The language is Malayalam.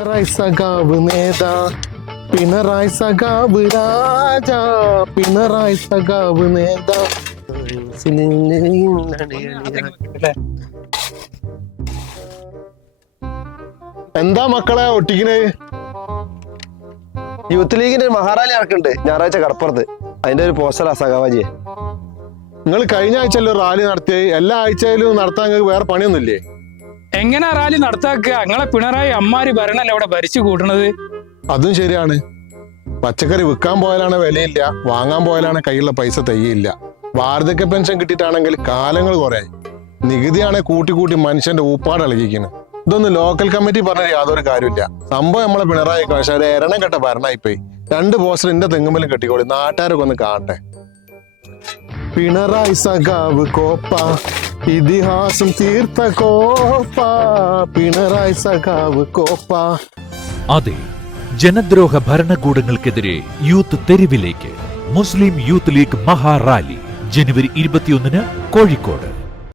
പിണറായി സഖാവ് നേതാ, പിണറായി സഖാവ് രാജ, പിണറായി സഖാവ് നേതാ. എന്താ മക്കളെ ഒട്ടിക്കണേ? യൂത്ത് ലീഗിന്റെ മഹാറാലി നടക്കുന്നുണ്ട് ഞായറാഴ്ച കടപ്പുറത്ത്. അതിന്റെ ഒരു പോസ്റ്ററാ സഖാവാജിയെ. നിങ്ങൾ കഴിഞ്ഞ ആഴ്ചയല്ലോ റാലി നടത്തി, എല്ലാ ആഴ്ചയിലും നടത്താൻ നിങ്ങൾക്ക് വേറെ പണിയൊന്നുമില്ലേ? എങ്ങനെ റാലി നടത്താക്കുക? നിങ്ങളെ പിണറായി അമ്മാരി ഭരണല്ലേ അവിടെ ഭരിച്ചു കൂട്ടണത്. അതും ശരിയാണ്. പച്ചക്കറി വിൽക്കാൻ പോയാലാണ് വിലയില്ല, വാങ്ങാൻ പോയാലാണ് കയ്യിലുള്ള പൈസ തികയില്ല. വാർദ്ധക്യ പെൻഷൻ കിട്ടിയിട്ടാണെങ്കിൽ കാലങ്ങൾ കുറെ, നികുതിയാണെ കൂട്ടി കൂട്ടി മനുഷ്യന്റെ ഊപ്പാട് ഇളകിക്കുന്നു. ഇതൊന്നും ലോക്കൽ കമ്മിറ്റി പറഞ്ഞ യാതൊരു കാര്യമില്ല. സംഭവം നമ്മളെ പിണറായി പക്ഷെ ഒരു എരണം കെട്ട ഭരണമായിപ്പോയി. 2 പോസ്റ്റർ എന്റെ തെങ്ങുമ്പലും കെട്ടിക്കോളി, നാട്ടുകാരൊക്കെ ഒന്ന് കാണട്ടെ. പിണറായി സഖാവ് കോപ്പ, ഇതിഹാസം തീർത്ത കോപ്പ, പിണറായി സഖാവ് കോപ്പ. അതെ, ജനദ്രോഹ ഭരണകൂടങ്ങൾക്കെതിരെ യൂത്ത് തെരുവിലേക്ക്. മുസ്ലിം യൂത്ത് ലീഗ് മഹാറാലി ജനുവരി 21 കോഴിക്കോട്.